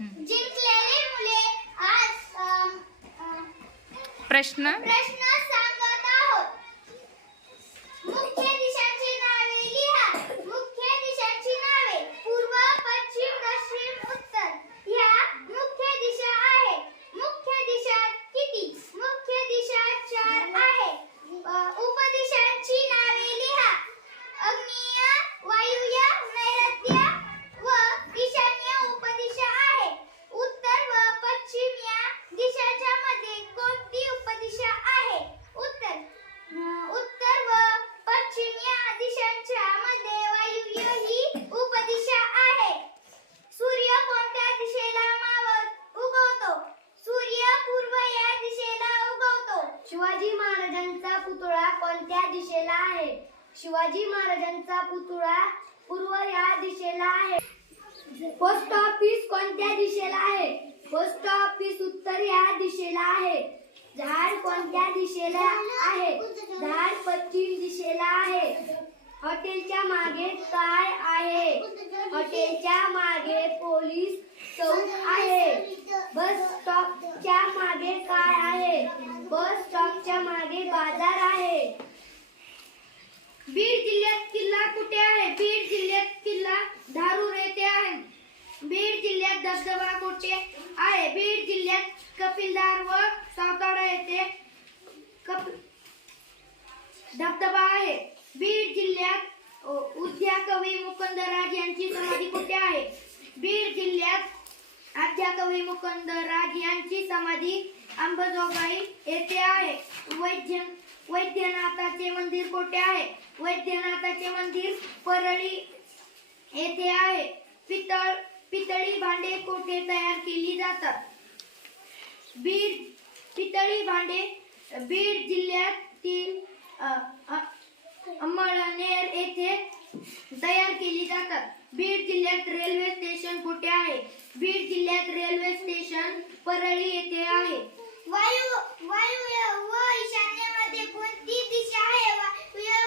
जिंकलेली मुले आज प्रश्न? प्रश्न शिवाजी महाराजांचा पुतळा कोणत्या दिशेला आहे? शिवाजी महाराजांचा पुतळा पूर्व या दिशेला आहे. पोस्ट ऑफिस कोणत्या दिशेला आहे? पोस्ट ऑफिस उत्तर या दिशेला आहे. झाड कोणत्या दिशेला आहे? झाड पश्चिम दिशेला आहे. हॉटेलच्या मागे काय आहे? हॉटेलच्या मागे पोलीस चौक धबधबा आहे. बीड जिल्ह्यात उद्या कवी मुकुंदराज यांची समाधी कुठे आहे? बीड जिल्ह्यात आद्या कवी मुकुंदराज यांची समाधी अंबाजोगाई येथे आहे. वैद्य वैद्यनाथाचे मंदिर कोठे आहे? वैद्यनाथाचे मंदिर परळी येथे आहे. पितळ पितळी भांडे कोठे तयार केली जातात? बीड पितळी भांडे बीड जिल्ह्यातील अंमळनेर येथे तयार केली जातात. बीड जिल्ह्यात रेल्वे स्टेशन कुठे आहे? बीड जिल्ह्यात रेल्वे स्टेशन परळी येथे आहे. वायू वायू व ईशान्येमध्ये कोणती दिशा आहे? वायू